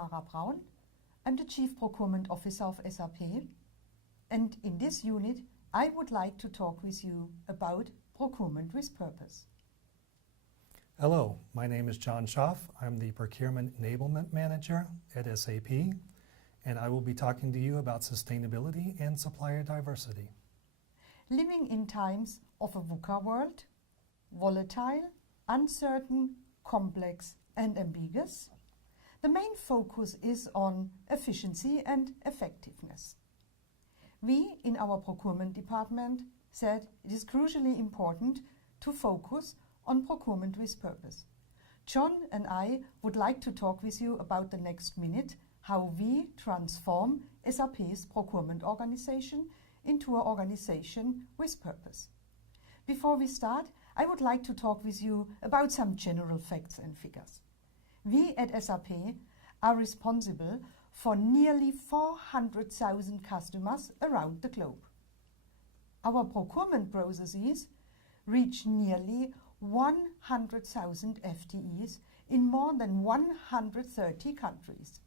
Tamara Braun. I'm the Chief Procurement Officer of SAP, and in this unit I would like to talk with you about procurement with purpose. Hello, my name is John Schaff. I'm the Procurement Enablement Manager at SAP, and I will be talking to you about sustainability and supplier diversity. Living in times of a VUCA world, volatile, uncertain, complex and ambiguous, the main focus is on efficiency and effectiveness. We in our procurement department said it is crucially important to focus on procurement with purpose. John and I would like to talk with you about the next minute how we transform SAP's procurement organization into an organization with purpose. Before we start, I would like to talk with you about some general facts and figures. We at SAP are responsible for nearly 400,000 customers around the globe. Our procurement processes reach nearly 100,000 FTEs in more than 130 countries.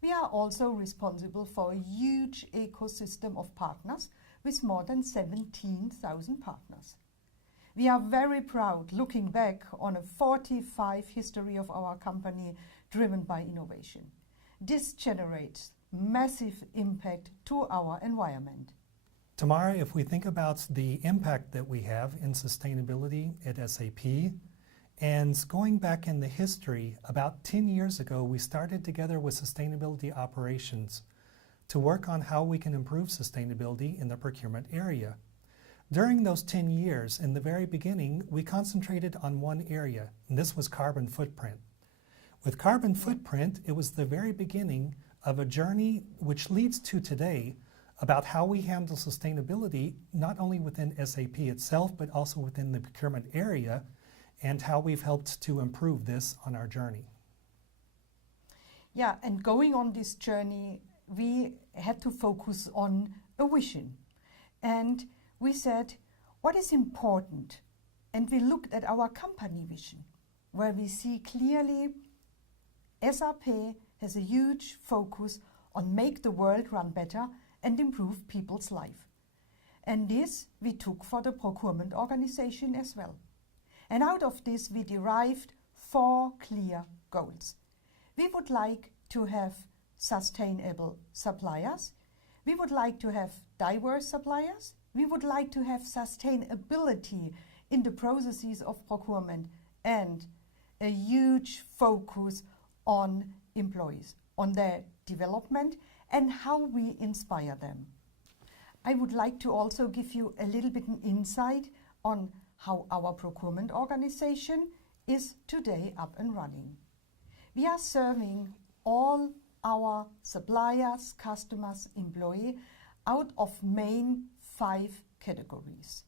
We are also responsible for a huge ecosystem of partners with more than 17,000 partners. We are very proud looking back on a 45 history of our company driven by innovation. This generates massive impact to our environment. Tamara, if we think about the impact that we have in sustainability at SAP, and going back in the history, about 10 years ago, we started together with sustainability operations to work on how we can improve sustainability in the procurement area. During those 10 years, in the very beginning, we concentrated on one area, and this was carbon footprint. With carbon footprint, it was the very beginning of a journey which leads to today about how we handle sustainability, not only within SAP itself, but also within the procurement area, and how we've helped to improve this on our journey. Yeah, and going on this journey, we had to focus on a vision. And we said, what is important? And we looked at our company vision, where we see clearly SAP has a huge focus on make the world run better and improve people's life. And this we took for the procurement organization as well. And out of this we derived 4 clear goals. We would like to have sustainable suppliers. We would like to have diverse suppliers. We would like to have sustainability in the processes of procurement and a huge focus on employees, on their development and how we inspire them. I would like to also give you a little bit an insight on how our procurement organization is today up and running. We are serving all our suppliers, customers, employees out of main 5 categories.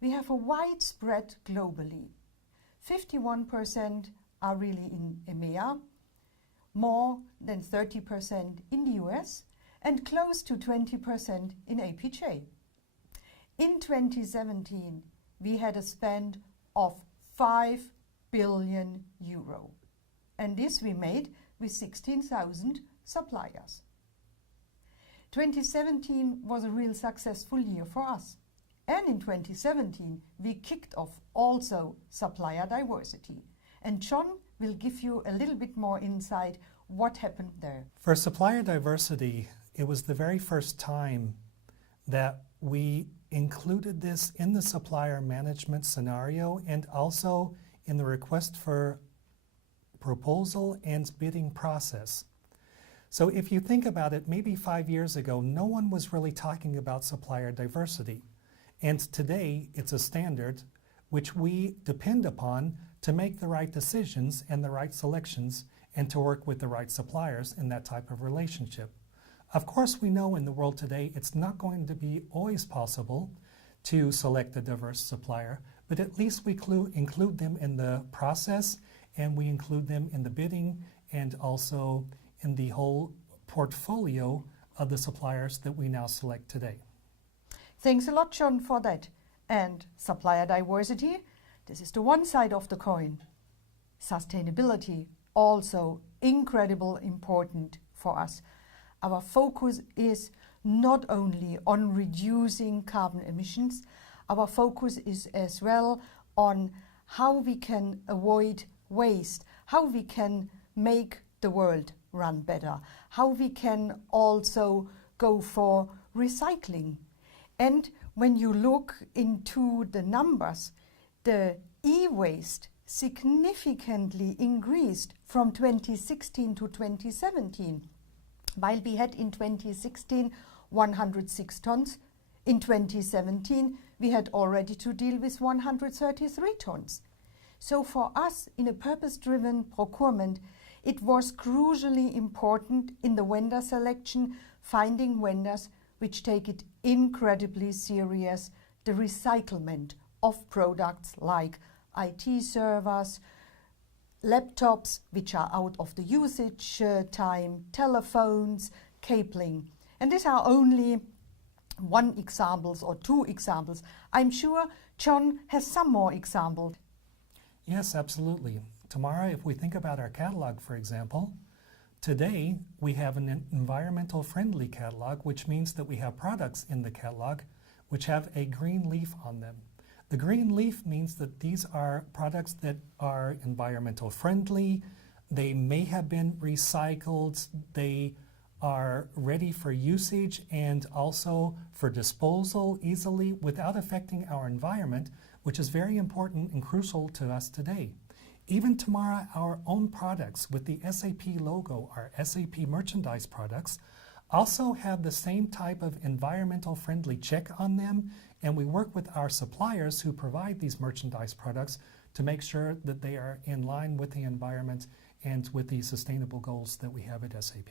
We have a wide spread globally. 51% are really in EMEA, more than 30% in the US, and close to 20% in APJ. In 2017, we had a spend of 5 billion euro, and this we made with 16,000 suppliers. 2017 was a real successful year for us. And in 2017, we kicked off also supplier diversity. And John will give you a little bit more insight what happened there. For supplier diversity, it was the very first time that we included this in the supplier management scenario and also in the request for proposal and bidding process. So if you think about it, maybe 5 years ago, no one was really talking about supplier diversity. And today, it's a standard which we depend upon to make the right decisions and the right selections and to work with the right suppliers in that type of relationship. Of course, we know in the world today, it's not going to be always possible to select a diverse supplier, but at least we include them in the process and we include them in the bidding and also in the whole portfolio of the suppliers that we now select today. Thanks a lot, John, for that. And supplier diversity, this is the one side of the coin. Sustainability also incredibly important for us. Our focus is not only on reducing carbon emissions, our focus is as well on how we can avoid waste, how we can make the world run better, how we can also go for recycling. And when you look into the numbers, the e-waste significantly increased from 2016 to 2017. While we had in 2016 106 tons, in 2017 we had already to deal with 133 tons. So for us in a purpose-driven procurement, it was crucially important in the vendor selection, finding vendors which take it incredibly serious, the recyclement of products like IT servers, laptops which are out of the usage time, telephones, cabling. And these are only one examples or two examples. I'm sure John has some more examples. Yes, absolutely. Tamara, if we think about our catalog, for example, today we have an environmental friendly catalog, which means that we have products in the catalog which have a green leaf on them. The green leaf means that these are products that are environmental friendly, they may have been recycled, they are ready for usage and also for disposal easily without affecting our environment, which is very important and crucial to us today. Even tomorrow, our own products with the SAP logo, our SAP merchandise products, also have the same type of environmental friendly check on them, and we work with our suppliers who provide these merchandise products to make sure that they are in line with the environment and with the sustainable goals that we have at SAP.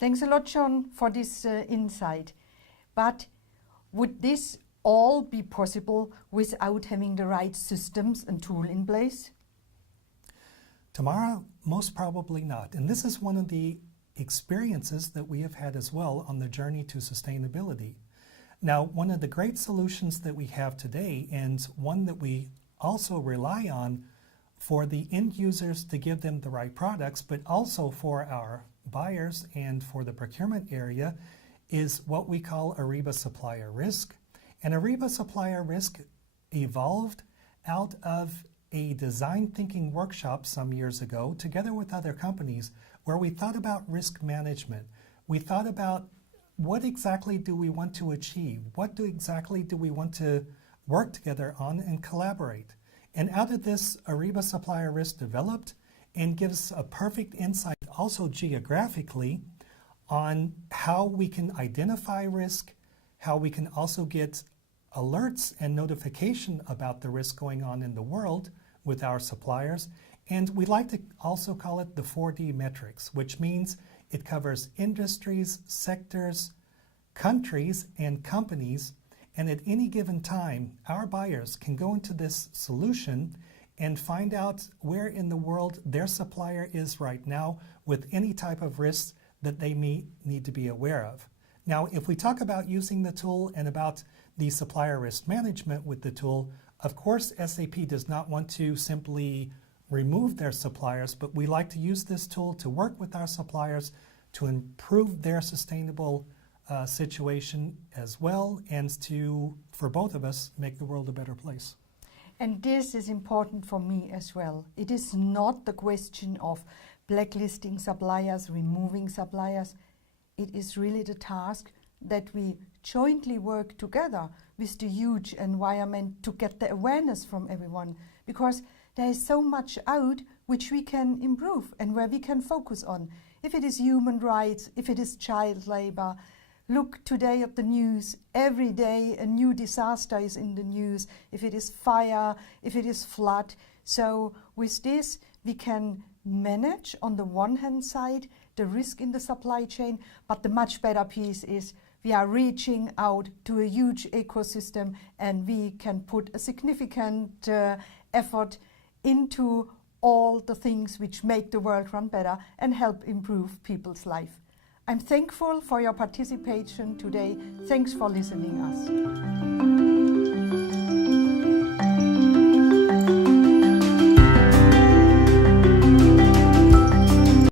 Thanks a lot, John, for this insight. But would this all be possible without having the right systems and tool in place? Tamara, most probably not. And this is one of the experiences that we have had as well on the journey to sustainability. Now, one of the great solutions that we have today, and one that we also rely on for the end users to give them the right products, but also for our buyers and for the procurement area, is what we call Ariba Supplier Risk. And Ariba Supplier Risk evolved out of a design thinking workshop some years ago together with other companies where we thought about risk management. We thought about what exactly do we want to achieve? What exactly do we want to work together on and collaborate? And out of this, Ariba Supplier Risk developed and gives a perfect insight also geographically on how we can identify risk, how we can also get alerts and notification about the risk going on in the world with our suppliers. And we like to also call it the 4D metrics, which means it covers industries, sectors, countries, and companies. And at any given time, our buyers can go into this solution and find out where in the world their supplier is right now with any type of risks that they may need to be aware of. Now, if we talk about using the tool and about the supplier risk management with the tool, of course, SAP does not want to simply remove their suppliers, but we like to use this tool to work with our suppliers to improve their sustainable situation as well, and to, for both of us, make the world a better place. And this is important for me as well. It is not the question of blacklisting suppliers, removing suppliers. It is really the task that we jointly work together with the huge environment to get the awareness from everyone, because there is so much out which we can improve and where we can focus on. If it is human rights, if it is child labor, look today at the news, every day a new disaster is in the news, if it is fire, if it is flood. So with this we can manage on the one hand side the risk in the supply chain, but the much better piece is we are reaching out to a huge ecosystem and we can put a significant effort into all the things which make the world run better and help improve people's life. I'm thankful for your participation today. Thanks for listening us.